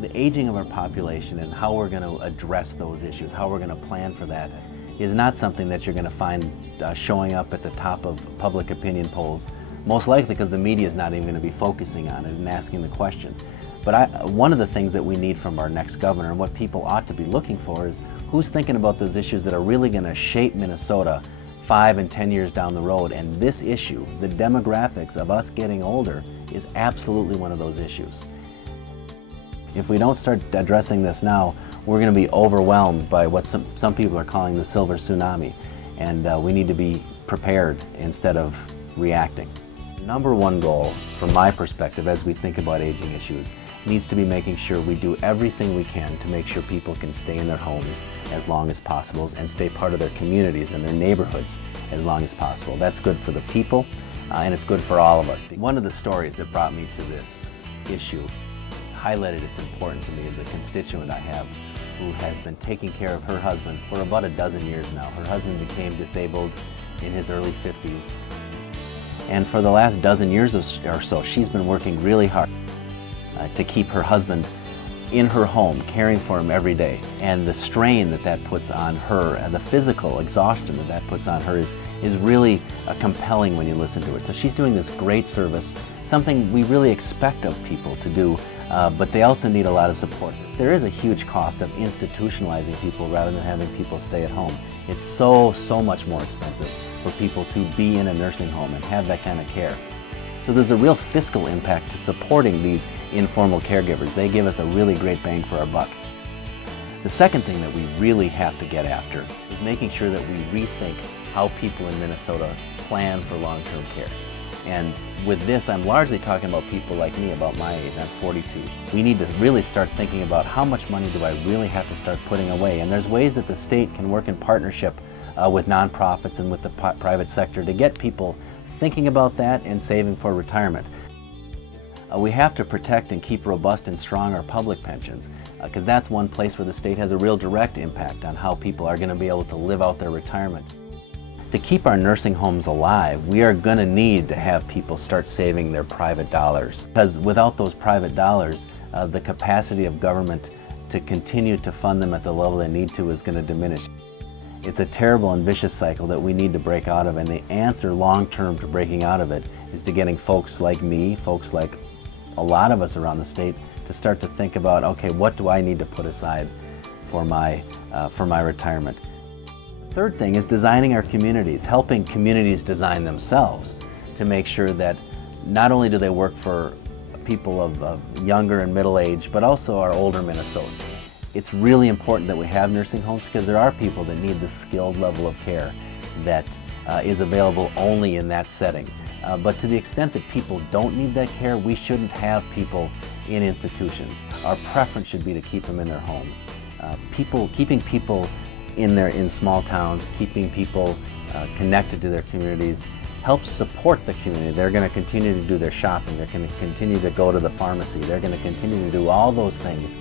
The aging of our population and how we're going to address those issues, how we're going to plan for that, is not something that you're going to find showing up at the top of public opinion polls, most likely because the media is not even going to be focusing on it and asking the question. But one of the things that we need from our next governor, and what people ought to be looking for, is who's thinking about those issues that are really going to shape Minnesota 5 and 10 years down the road. And this issue, the demographics of us getting older, is absolutely one of those issues. If we don't start addressing this now, we're going to be overwhelmed by what some people are calling the silver tsunami, and we need to be prepared instead of reacting. Number one goal, from my perspective, as we think about aging issues, needs to be making sure we do everything we can to make sure people can stay in their homes as long as possible and stay part of their communities and their neighborhoods as long as possible. That's good for the people, and it's good for all of us. One of the stories that brought me to this issue highlighted its importance to me as a constituent I have who has been taking care of her husband for about a dozen years now. Her husband became disabled in his early 50s, and for the last dozen years or so, she's been working really hard to keep her husband in her home, caring for him every day. And the strain that that puts on her, and the physical exhaustion that that puts on her is really compelling when you listen to it. So she's doing this great service, something we really expect of people to do, but they also need a lot of support. There is a huge cost of institutionalizing people rather than having people stay at home. It's so much more expensive for people to be in a nursing home and have that kind of care. So there's a real fiscal impact to supporting these informal caregivers. They give us a really great bang for our buck. The second thing that we really have to get after is making sure that we rethink how people in Minnesota plan for long-term care. And with this, I'm largely talking about people like me, about my age. I'm 42. We need to really start thinking about how much money do I really have to start putting away. And there's ways that the state can work in partnership with nonprofits and with the private sector to get people thinking about that and saving for retirement. We have to protect and keep robust and strong our public pensions, because that's one place where the state has a real direct impact on how people are going to be able to live out their retirement. To keep our nursing homes alive, we are going to need to have people start saving their private dollars, because without those private dollars, the capacity of government to continue to fund them at the level they need to is going to diminish. It's a terrible and vicious cycle that we need to break out of, and the answer long-term to breaking out of it is to getting folks like me, folks like a lot of us around the state, to start to think about, okay, what do I need to put aside for my retirement? The third thing is designing our communities, helping communities design themselves to make sure that not only do they work for people of younger and middle age, but also our older Minnesotans. It's really important that we have nursing homes, because there are people that need the skilled level of care that is available only in that setting. But to the extent that people don't need that care, we shouldn't have people in institutions. Our preference should be to keep them in their homes. Keeping people in small towns, keeping people connected to their communities helps support the community. They're going to continue to do their shopping. They're going to continue to go to the pharmacy. They're going to continue to do all those things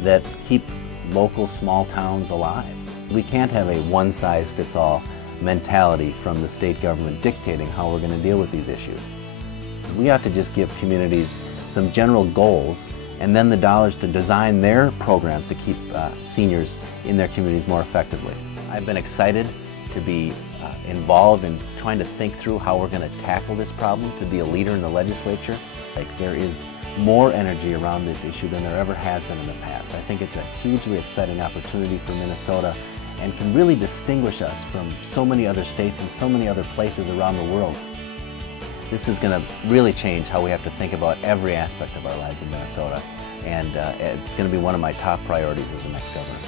that keep local small towns alive. We can't have a one-size-fits-all mentality from the state government dictating how we're going to deal with these issues. We ought to just give communities some general goals and then the dollars to design their programs to keep seniors in their communities more effectively. I've been excited to be involved in trying to think through how we're going to tackle this problem, to be a leader in the legislature. There is more energy around this issue than there ever has been in the past. I think it's a hugely exciting opportunity for Minnesota and can really distinguish us from so many other states and so many other places around the world. This is going to really change how we have to think about every aspect of our lives in Minnesota, and it's going to be one of my top priorities as the next governor.